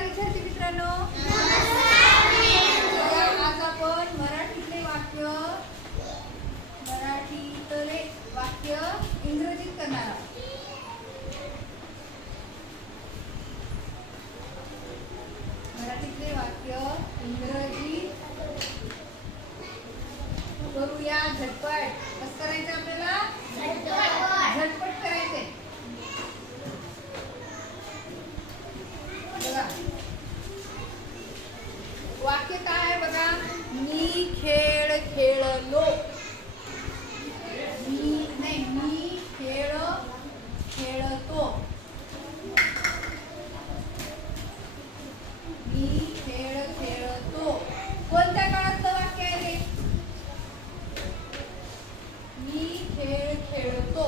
नमस्कार विद्यार्थी मित्रांनो, आज आपण मराठीतले वाक्य इंग्रजीत करणार आहोत. मराठीतले वाक्य इंग्रजीत करूया. झटपट. कसं करायचं आपल्याला? झटपट करायचे. बघा वाक्य काय आहे बघा. मी खेळ खेळलो. मी खेळ खेळतो. मी खेळ खेळतो. कोणत्या काळातलं वाक्य आहे हे? मी खेळ खेळतो.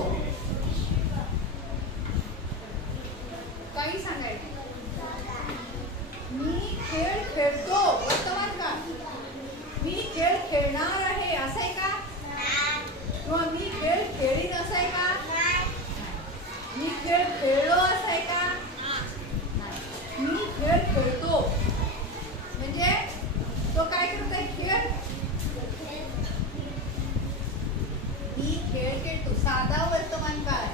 काही सांगायचं. मी खेळ खेळतो वर्तमान काळ. मी खेळ खेळणार आहे असं आहे का? किंवा मी खेळ खेळीन असं आहे का? मी खेळ खेळलो असं आहे का? मी खेळ खेळतो म्हणजे तो काय करतोय? खेळ. मी खेळ खेळतो. साधा वर्तमान काळ.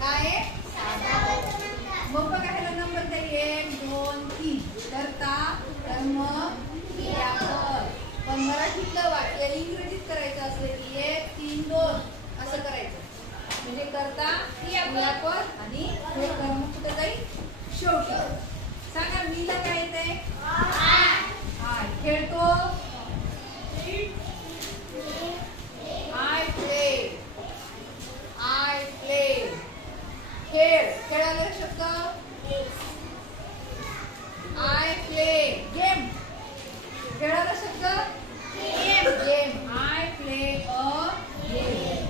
काय आहे? साधा वर्तमान. मग बघा ह्याला नंबर द्या. 1 2 3. कर्ता कर्म क्रियापद. पण मराठीतलं वाक्य इंग्रजीत करायचं असलं की 1 3 2 असं करायचं. म्हणजे कर्ता क्रियापद आणि हे कर्म कुठे जाईल? शेवटी. सांगा मीला काय येतंय? आय. खेळतो. I play. I play. खेळ. खेळाला शब्द आय प्ले. गेम. खेळाला शब्द game. Game. I play a game.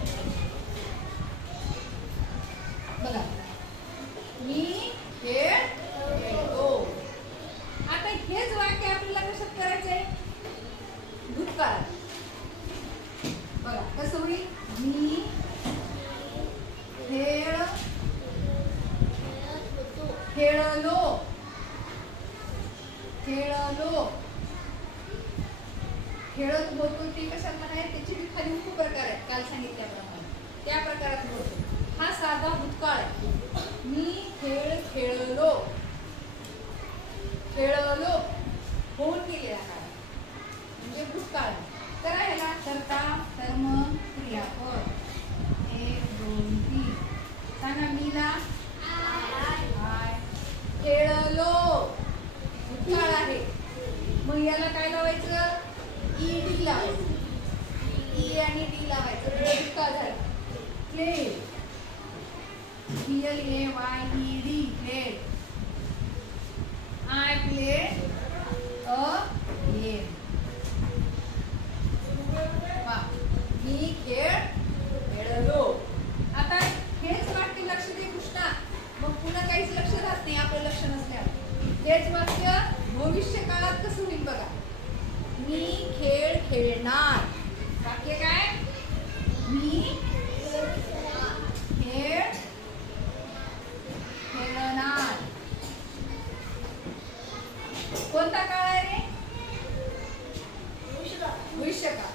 बघा मी खेळ खेळतो. आता हेच वाक्य आपल्याला कशात करायचंय? भूतकाळात. बघा कसं होईल? मी खेळ खेळलो. खेळलो. खेळत होतो ते कशात आहे? त्याचे बी खाली उपप्रकार आहेत काल सांगितल्याप्रमाणे. त्या प्रकारात होतो. हा साधा भूतकाळ आहे. मी खेळ खेळलो. खेळलो होऊन गेलेला काळ म्हणजे भूतकाळ. करा ह्याला कर्ता कर्म क्रियापद. 1 2 3. सांगा मीला. आय. खेळलो भूतकाळ आहे. मग याला काय लावायचं? ईडी लावायचं. ई आणि डी लावायचं. भूतकाळ झालं. Play. PLAYED. Played. I played a game. मी खेळ खेळलो. आता हेच वाक्य लक्ष दे कृष्णा. मग पुन्हा काहीच लक्ष राहत नाही आपलं लक्ष नसल्यावर. हेच वाक्य भविष्य काळात कसं होईल बघा. मी खेळ खेळणार. वाक्य काय? मी खेळ खेळणार. कोणता काळ आहे रे? भविष्य काळ.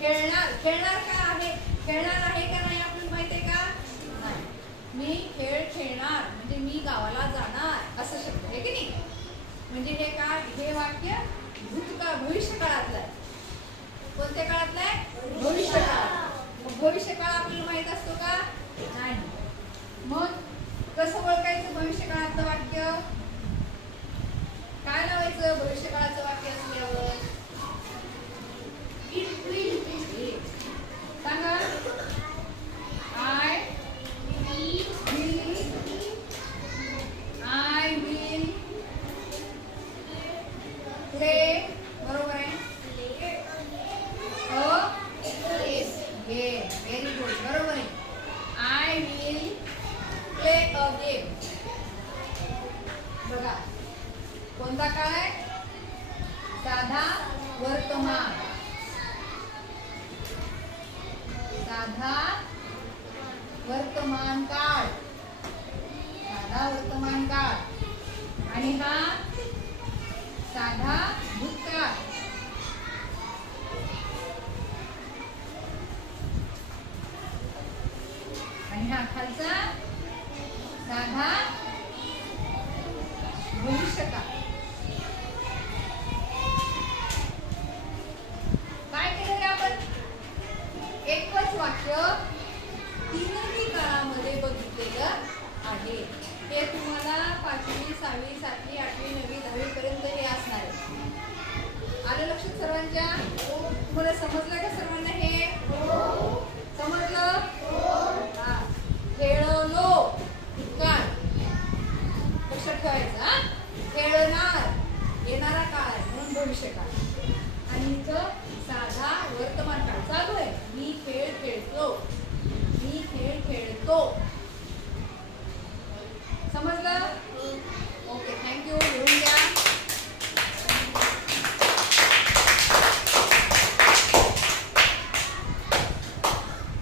खेळणार. खेळणार का आहे? खेळणार आहे का नाही आपल्याला माहित आहे का? नाही. मी खेळ खेळणार म्हणजे मी गावाला जाणार असं शब्द आहे की नाही? म्हणजे हे काय? हे वाक्य भूतकाळ भविष्य काळातलं आहे. कोणत्या काळातलं आहे? भविष्य काळ. भविष्य काळ आपल्याला माहित असतो का? नाही. मग कसं ओळखायचं भविष्य काळातलं वाक्य? काय लावायचं भविष्य काळाचं वाक्य असल्यावर? It will. सांगा. I will. I will play. बरोबर आहे. गेम. Very good. बरोबर आहे. I will play a game. बघा कोणता काळ आहे? साधा वर्तमान. साधा वर्तमान काळ. साधा वर्तमान काळ. आणि हा साधा भूतकाळ. आणि हा खालचा साधा भविष्यकाळ. काय केलं रे आपण? एकच वाक्य तीनही काळामध्ये बघितलेलं आहे. हे तुम्हाला 5वी 6वी 7वी 8वी 9वी 10वी पर्यंत हे असणार आहे. आलं लक्षात सर्वांच्या? तुम्हाला समजलं का सर्वांना हे? समजलं? हा. खेळलो भूतकाळ लक्षात ठेवायचं. खेळणार येणारा काळ म्हणून भविष्यकाळ. आणि इथं साधा वर्तमान काळ चालू आहे. मी खेळ खेळतो, मी खेळ खेळतो.